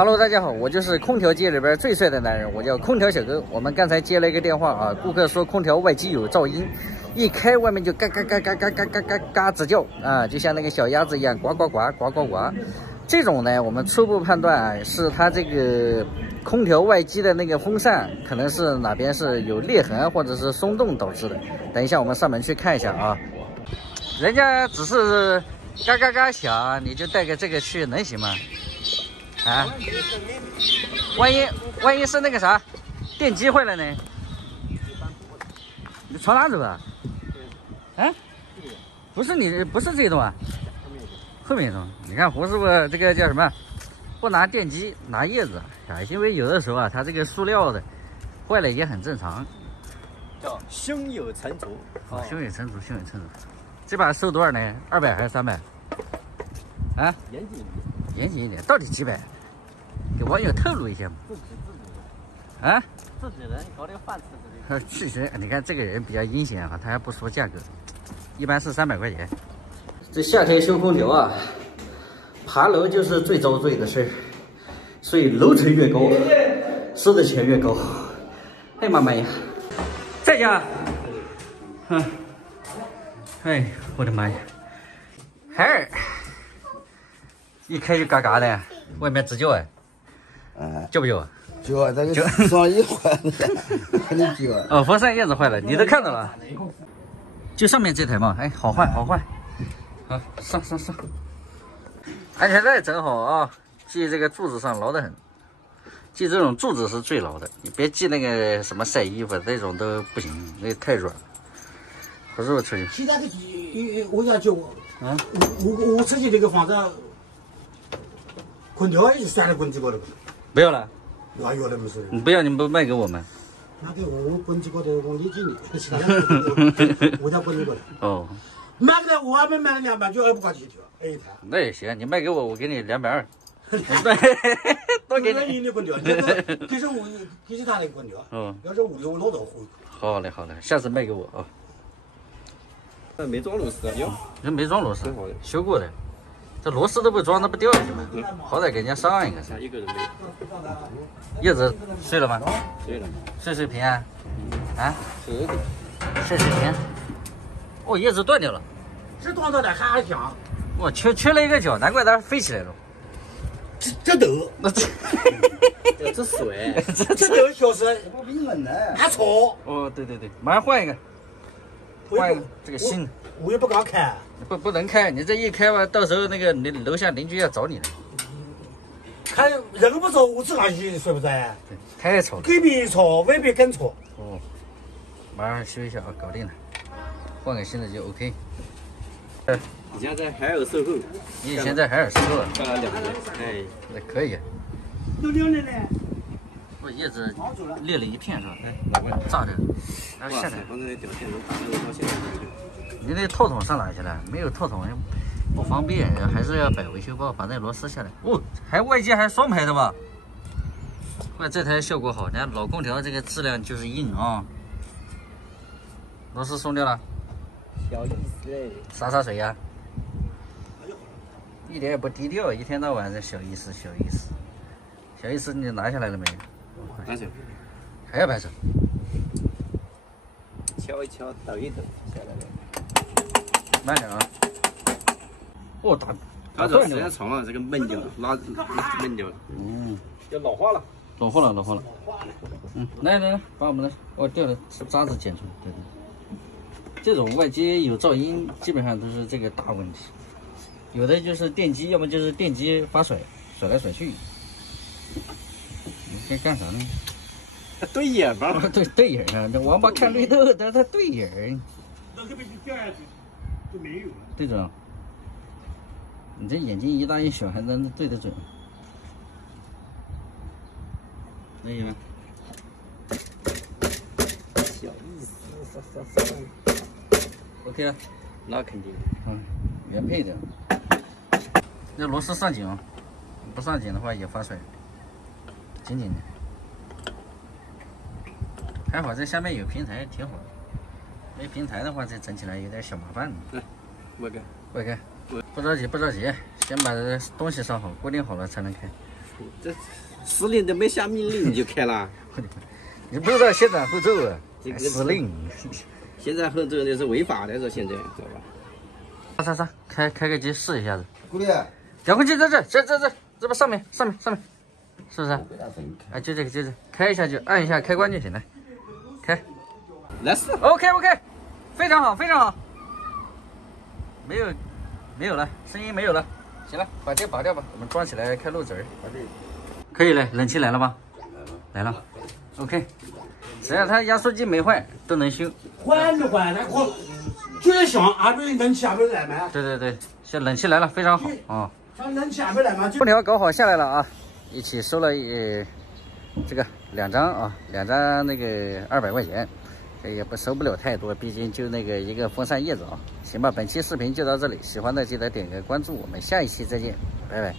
Hello， 大家好，我就是空调界里边最帅的男人，我叫空调小哥。我们刚才接了一个电话啊，顾客说空调外机有噪音，一开外面就嘎嘎嘎嘎嘎嘎嘎嘎嘎直叫啊，就像那个小鸭子一样，呱呱呱呱呱呱。这种呢，我们初步判断啊，是它这个空调外机的那个风扇可能是哪边是有裂痕或者是松动导致的。等一下我们上门去看一下啊。人家只是嘎嘎嘎响，你就带个这个去能行吗？啊，万一是那个啥，电机坏了呢？你朝哪走啊？啊？不是这一栋啊，后面一栋。你看胡师傅这个叫什么？不拿电机，拿叶子啊，因为有的时候啊，它这个塑料的坏了也很正常。叫胸有成竹。哦，胸有成竹，胸有成竹。这把收多少呢？200还是300？啊？严谨一点。严谨一点，到底几百？给网友透露一下嘛。自己啊？自己人搞点饭吃的。确实，你看这个人比较阴险啊，他还不说价格，一般是300块钱。这夏天修空调啊，爬楼就是最遭罪的事儿，所以楼层越高，收的钱越高。哎妈妈呀，在家。哎，我的妈呀，孩儿。一开就嘎嘎的，外面直叫哎，叫不叫？叫，这个双叶坏了，肯定叫。哦，风扇叶子坏了，你都看到了？就上面这台嘛，哎，好坏，好上。安全带整好啊，系这个柱子上牢得很。系这种柱子是最牢的，你别系那个什么晒衣服这种都不行，那太软了。可是我吹。其他的我想叫我，我自己这个房子。空调也算在工资高头，不要了，要的不是。你不要，你不卖给我们？那给我工资高头我理解你，其他的我在工资高头。哦，卖给他，我还没卖了200，就200块钱一条，一台。那也行，你卖给我，我给你220。多给你。的空调，这是他那个空调。嗯。要是物流我老早回。好嘞，下次卖给我啊。没装螺丝啊？有。这没装螺丝，修过的。这螺丝都不装，那不掉下去吗？好歹给人家上一个。一个人没。叶子碎了吗？碎了。碎平安。啊？碎平安。哦，叶子断掉了。这断掉的还响。我缺了一个角，难怪它飞起来了。这抖。这水。这抖小时不比冷呢。还吵。哦，对，马上换一个。换一个这个新的。我也不敢开。不能开，你这一开吧，到时候那个你楼下邻居要找你了。开人不吵，我自然去睡不着。对，太吵了。隔壁吵，外边更吵。哦，马上修一下啊，搞定了，换个新的就 OK。你现在海尔售后。你以前在海尔售后啊？干了2年。哎，那可以。都溜了呢。我叶子裂了一片是吧？哎，老外炸着。然后下来。刚才屌线能打到现在。你那套筒上哪去了？没有套筒不方便，还是要摆维修包把那螺丝下来。哦，还外接还双排的吧？怪这台效果好，人家老空调这个质量就是硬啊。螺丝松掉了。小意思嘞。洒水呀。一点也不低调，一天到晚的小意思。小意思你拿下来了没有？拿手。还要摆手。敲一敲，抖一抖，下来了。慢点啊！哦，它这时间长了，这个闷掉了，闷掉了。要老化了。老化了。来，把我们的掉的渣子剪出来。对。这种外接有噪音，基本上都是这个大问题。有的就是电机，要么就是电机发甩来甩去。你该干啥呢？对眼吧？对眼啊！这王八看绿豆，但是它对眼。那这边就掉下去。就没有了。对准，你这眼睛一大一小，还能对得准？可以吗？小意思，OK 了。那肯定。原配的。这螺丝上紧啊，不上紧的话也发甩，紧紧的。还好这下面有平台，挺好的。没平台的话，这整起来有点小麻烦。外开。不着急，先把这东西上好，固定好了才能开。这司令都没下命令你就开了？你不知道先斩后奏啊？这个司令，先斩后奏那是违法的，这现在知道吧？上，开个机试一下子。姑娘，遥控器在这不上面，是不是？哎，就这个，开一下就按一下开关就行了。开，来试。OK， 非常好。没有了，声音没有了。行了，把这拔掉吧，我们装起来开漏子。可以了，冷气来了吧？来了。OK， 只要它压缩机没坏，都能修。换就换，那可最响，阿不冷气还没来吗？对，现在冷气来了，非常好啊。像冷气还没来吗？空调搞好下来了啊，一起收了这个2张啊，2张那个200块钱，这也收不了太多，毕竟就那个一个风扇叶子啊。行吧，本期视频就到这里，喜欢的记得点个关注，我们下一期再见，拜拜。